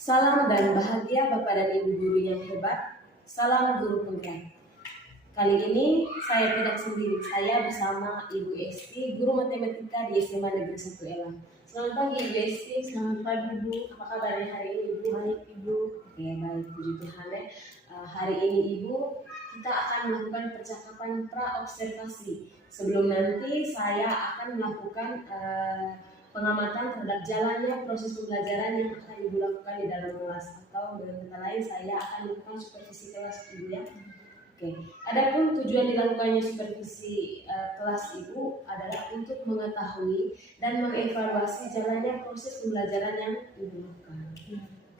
Salam dan bahagia Bapak dan Ibu guru yang hebat. Salam guru penggerak. Kali ini saya tidak sendiri, saya bersama Ibu Esti, guru matematika di SMA Negeri 1 Elang. Selamat pagi Ibu Esti. Selamat pagi Bu. Apa kabarnya hari ini Ibu? Baik Ibu. Oke, baik, puji Tuhan ya. Hari ini Ibu, kita akan melakukan percakapan pra-observasi. Sebelum nanti saya akan melakukan pengamatan terhadap jalannya proses pembelajaran yang akan Ibu lakukan di dalam kelas, atau dengan kata lain saya akan melakukan supervisi kelas Ibu ya. Oke. Adapun tujuan dilakukannya supervisi kelas Ibu adalah untuk mengetahui dan mengevaluasi jalannya proses pembelajaran yang Ibu lakukan.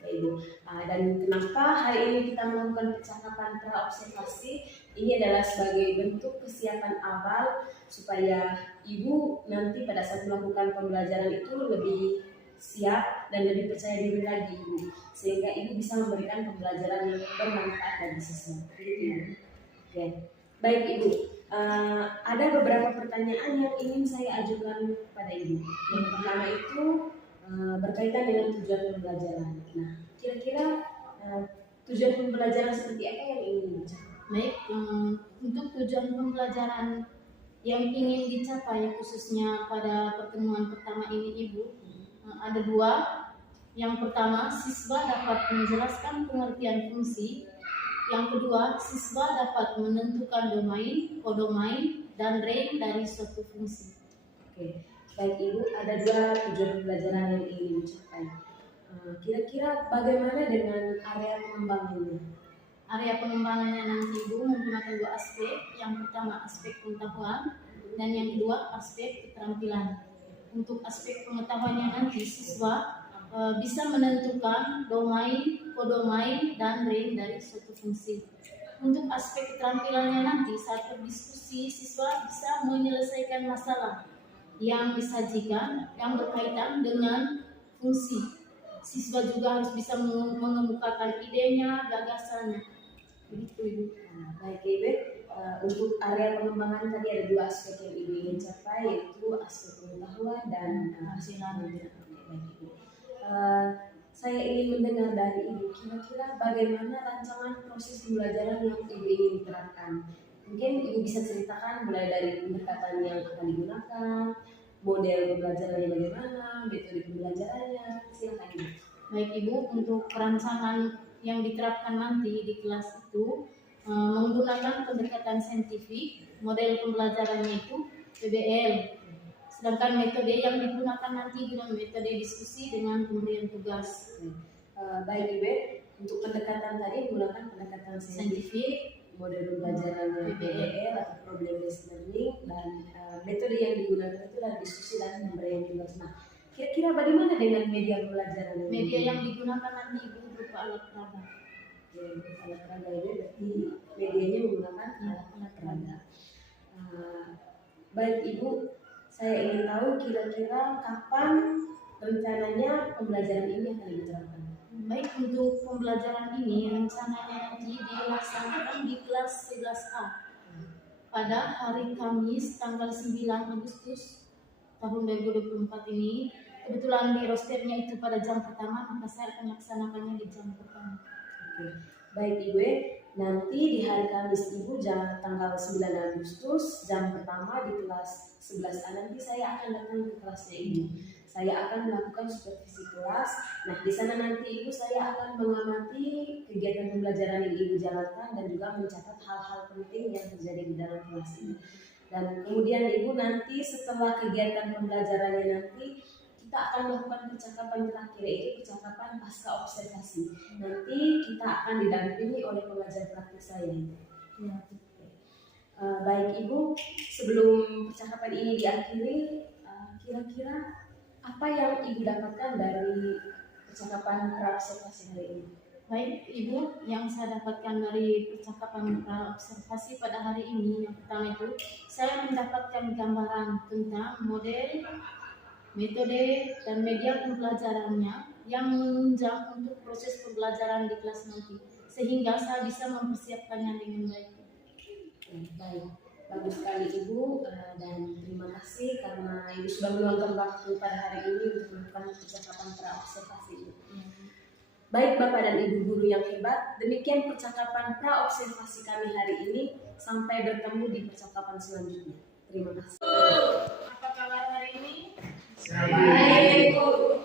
Oke Ibu. Dan kenapa hari ini kita melakukan percakapan pra-observasi? Ini adalah sebagai bentuk kesiapan awal supaya Ibu nanti pada saat melakukan pembelajaran itu lebih siap dan lebih percaya diri lagi Ibu, sehingga Ibu bisa memberikan pembelajaran yang bermanfaat bagi siswa. Oke, baik Ibu. Ada beberapa pertanyaan yang ingin saya ajukan pada Ibu. Yang pertama itu berkaitan dengan tujuan pembelajaran. Nah, kira-kira tujuan pembelajaran seperti apa yang ingin Ibu capai? Baik, untuk tujuan pembelajaran yang ingin dicapai khususnya pada pertemuan pertama ini Ibu, ada dua. Yang pertama, siswa dapat menjelaskan pengertian fungsi. Yang kedua, siswa dapat menentukan domain, kodomain, dan range dari suatu fungsi. Oke, baik Ibu, ada dua tujuan pembelajaran yang ingin dicapai. Kira-kira bagaimana dengan area pengembangannya? Area pengembangannya nanti Ibu menggunakan dua aspek. Yang pertama aspek pengetahuan dan yang kedua aspek keterampilan. Untuk aspek pengetahuannya nanti siswa bisa menentukan domain, kodomain, dan range dari suatu fungsi. Untuk aspek keterampilannya nanti saat berdiskusi siswa bisa menyelesaikan masalah yang disajikan yang berkaitan dengan fungsi. Siswa juga harus bisa mengemukakan idenya, gagasannya. Begitu Ibu. Baik Ibu, untuk area pengembangan tadi ada dua aspek yang Ibu ingin capai, yaitu aspek pengetahuan dan hasilnya. Baik Ibu. Saya ingin mendengar dari Ibu, kira-kira bagaimana rancangan proses pembelajaran yang Ibu ingin diterapkan. Mungkin Ibu bisa ceritakan mulai dari pendekatan yang akan digunakan, model pembelajarannya bagaimana, metode pembelajarannya. Silakan Ibu. Baik Ibu, untuk perancangan yang diterapkan nanti di kelas itu menggunakan pendekatan saintifik. Model pembelajarannya itu PBL. Sedangkan metode yang digunakan nanti adalah metode diskusi dengan pemberian tugas. Baik Ibu, untuk pendekatan tadi menggunakan pendekatan saintifik, model pembelajaran PBL atau problem based learning, dan metode yang digunakan itu adalah diskusi dan pemberian tugas. Nah, kira-kira bagaimana dengan media pembelajaran? Media yang digunakan nanti Ibu berupa alat peraga. Alat peraga itu berarti medianya menggunakan alat peraga. Baik Ibu, saya ingin tahu kira-kira kapan rencananya pembelajaran ini akan diterapkan. Baik, untuk pembelajaran ini rencananya nanti dilaksanakan di kelas 11A pada hari Kamis tanggal 9 Agustus tahun 2024 ini. Kebetulan di rosternya itu pada jam pertama, maka saya akan melaksanakannya di jam pertama. Oke. Baik Ibu, nanti di hari Kamis Ibu tanggal 9 Agustus jam pertama di kelas 11A nanti saya akan datang ke kelasnya Ibu. Saya akan melakukan supervisi kelas. Nah, di sana nanti Ibu saya akan mengamati kegiatan pembelajaran yang Ibu jalankan dan juga mencatat hal-hal penting yang terjadi di dalam kelas ini. Dan kemudian Ibu nanti setelah kegiatan pembelajarannya nanti kita akan melakukan percakapan terakhir, yaitu percakapan pasca observasi. Nanti kita akan didampingi oleh pengajar praktik saya. Ya. Baik Ibu, sebelum percakapan ini diakhiri, kira-kira apa yang Ibu dapatkan dari percakapan pra-observasi hari ini? Baik Ibu, yang saya dapatkan dari percakapan pra-observasi pada hari ini, yang pertama itu saya mendapatkan gambaran tentang model, metode, dan media pembelajarannya yang menunjang untuk proses pembelajaran di kelas nanti, sehingga saya bisa mempersiapkannya dengan baik. Baik, bagus sekali Ibu, dan terima kasih karena Ibu sudah meluangkan waktu pada hari ini untuk melakukan percakapan pra-observasi. Baik Bapak dan Ibu guru yang hebat, demikian percakapan pra-observasi kami hari ini. Sampai bertemu di percakapan selanjutnya. Terima kasih. Apa kabar hari ini? Baik, Bu.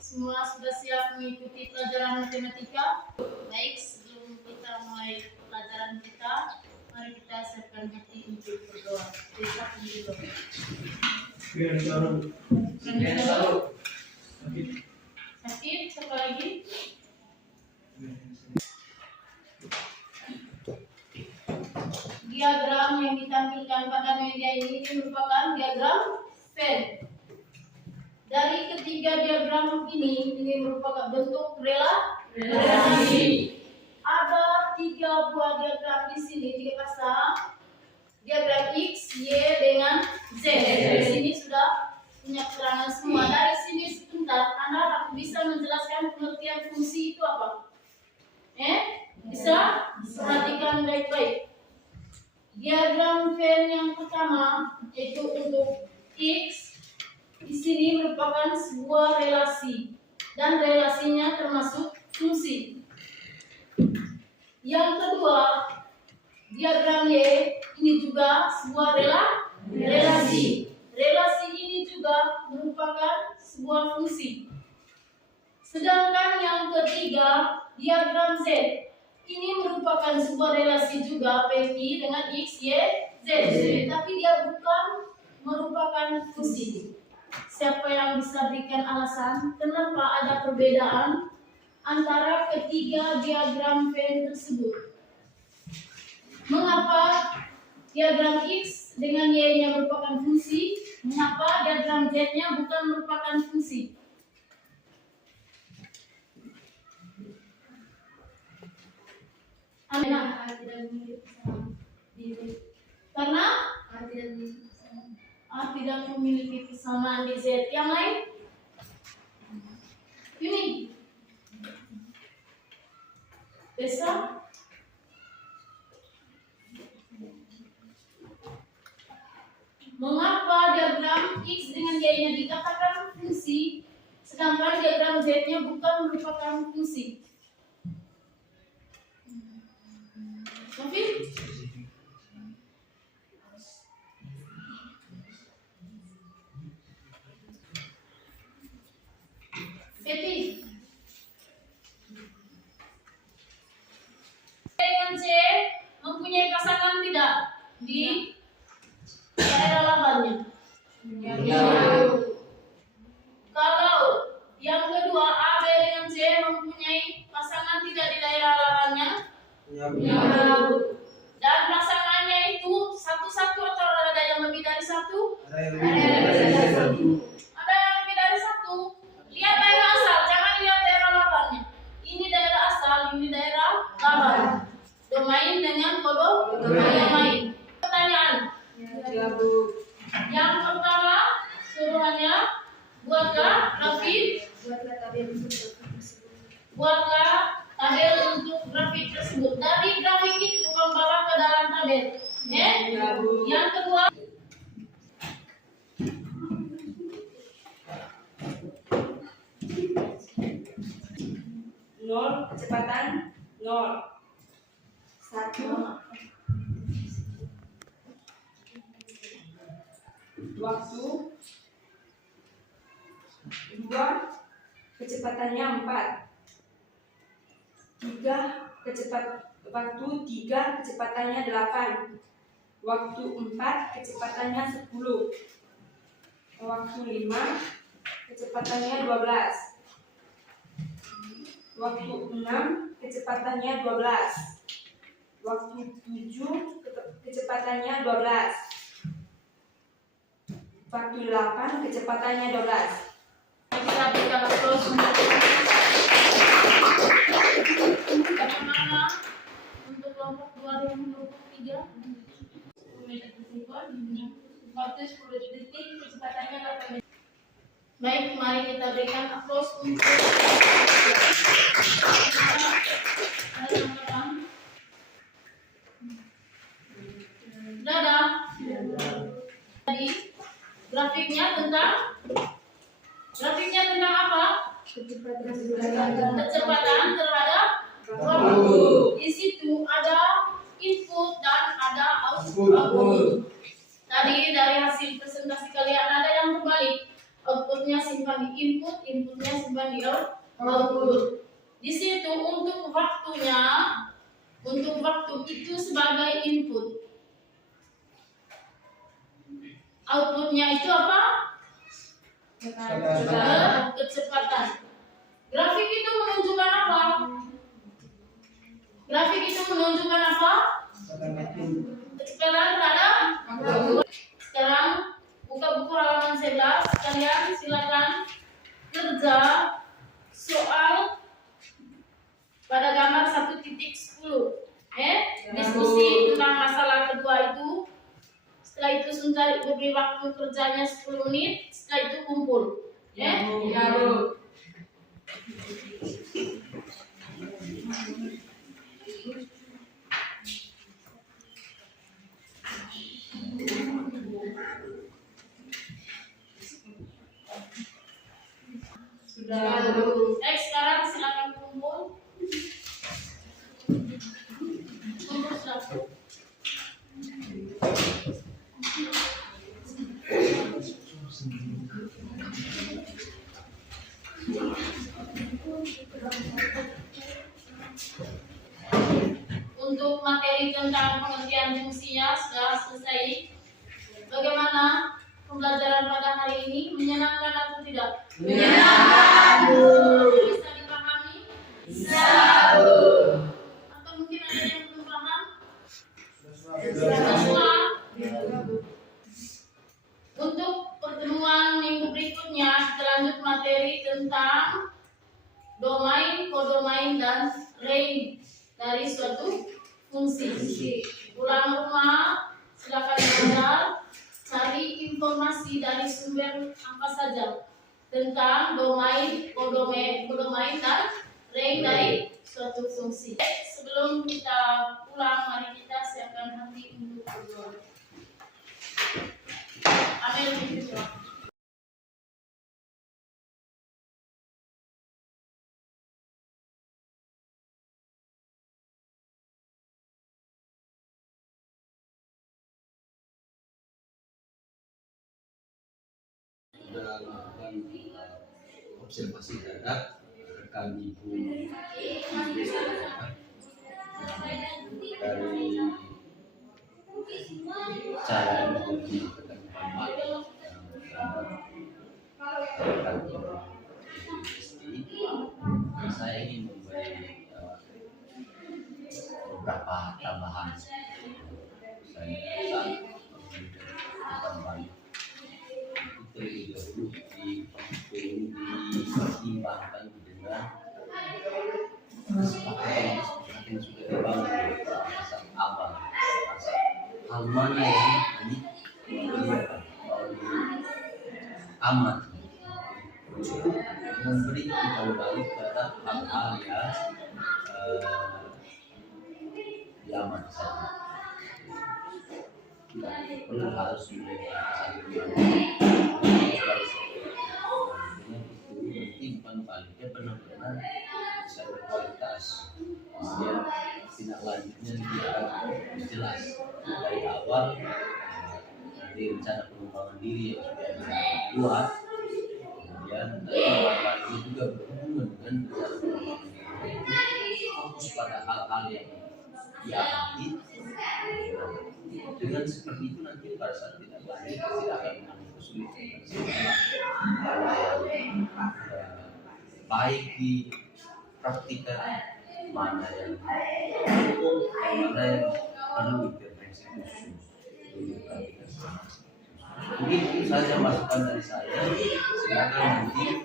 Semua sudah siap mengikuti pelajaran matematika? Baik, sebelum kita mulai pelajaran kita, mari kita siapkan hati untuk berdoa. Kita berdoa. Sakit, siapa lagi? Diagram yang ditampilkan pada media ini merupakan diagram Venn. Dari ketiga diagram ini merupakan bentuk relasi. Ada 3 buah diagram di sini, 3 pasang. Diagram X, Y dengan Z. Di sini sudah punya keterangan semua. Dari sini sebentar, Anda bisa menjelaskan pengertian fungsi itu apa? Bisa? Perhatikan baik-baik. Diagram Venn yang pertama yaitu untuk X di sini merupakan sebuah relasi dan relasinya termasuk fungsi. Yang kedua, diagram Y ini juga sebuah relasi. Relasi ini juga merupakan sebuah fungsi. Sedangkan yang ketiga, diagram Z ini merupakan sebuah relasi juga PQ dengan X, Y, Z. Tapi dia bukan merupakan fungsi. Siapa yang bisa berikan alasan kenapa ada perbedaan antara ketiga diagram Venn tersebut? Mengapa diagram X dengan Y-nya merupakan fungsi? Mengapa diagram Z-nya bukan merupakan fungsi? Karena A tidak memiliki kesamaan di Z. Yang lain? Ini bisa? Mengapa diagram X dengan Y-nya dikatakan fungsi, sedangkan diagram Z-nya bukan merupakan fungsi? Mungkin? Pepi. Dengan C mempunyai pasangan tidak di daerah lawannya? Kalau yang kedua AB dengan C mempunyai pasangan tidak di daerah lawannya? Dan pasangannya itu satu-satu atau ada yang lebih dari satu? Ada yang lebih dari satu. Lihat daerah asal, jangan lihat daerah lawannya. Ini daerah asal, ini daerah lawan. Domain dengan kode yang lain. Pertanyaan. Yang pertama, suruhannya buatlah grafik. Buatlah tabel untuk grafik tersebut. Dari grafik itu membawa ke dalam tabel. Yang kedua, Nol, kecepatan 0. 1, waktu 2, kecepatannya 4. 3, waktu 3, kecepatannya 8. Waktu 4, kecepatannya 10. Waktu 5, kecepatannya 12. Waktu 6, kecepatannya 12. Waktu 7, kecepatannya 12. Waktu 8, kecepatannya 12. kita berikan terus bagaimana untuk kelompok 2023 waktu 10 detik kecepatannya 8 menit. Baik, mari kita berikan aplaus untuk dadah. Jadi grafiknya tentang apa? Kecepatan kecepatan terhadap waktu. Di situ ada input dan ada output. Tadi dari hasil presentasi kalian ada yang terbalik. Outputnya simpan di input, inputnya simpan di output. Di situ untuk waktu itu sebagai input. Outputnya itu apa? Kecepatan. Grafik itu menunjukkan apa? Grafik itu menunjukkan apa? Kecepatan terhadap. Sekarang buka buku halaman 11. Kalian silakan kerja soal pada gambar 1.10. Diskusi tentang masalah kedua itu. Setelah itu Suntar beri waktu kerjanya 10 menit. Setelah itu kumpul. Sekarang silakan kumpul. Kumpul sudah. Untuk materi tentang pengertian fungsinya sudah selesai. Bagaimana pembelajaran pada hari ini? Menyenangkan atau tidak? Menyenangkan. Bisa dipahami? Bisa. Atau mungkin ada yang belum paham? Semua. Untuk pertemuan minggu berikutnya kita lanjut materi tentang domain, kodomain, dan range dari suatu fungsi. Pulang rumah silakan belajar, cari informasi dari sumber apa saja tentang domain, kodomain, dan range dari suatu fungsi. Sebelum kita pulang, mari kita siapkan hati untuk berdoa. Amin. Sudah melakukan observasi terhadap rekan ibu dari cara ibu menggunakan rekan ibu saya ingin memberi beberapa tambahan. Saya saat tambahan terlebih dahulu dipertimbangkan dengan kesepakatan yang sudah dibangun rasa abang, rasa hal mana yang aman cukup memberi kita balik pada hal-hal yang aman saja. Tidak perlu harus baliknya benar-benar bisa berkualitas. Kemudian tindak lanjutnya tidak jelas dari awal dari rencana pengembangan diri yang sudah dibuat. Kemudian itu juga berhubungan dengan rencana pengembangan diri, fokus pada hal-hal yang diamati. Dengan seperti itu nanti pada saat tidak lanjut tidak akan mengalami kesulitan. Baik di praktikan mana yang mana yang perlu intervensi khusus di praktikan. Mungkin itu saja masukan dari saya. Silakan nanti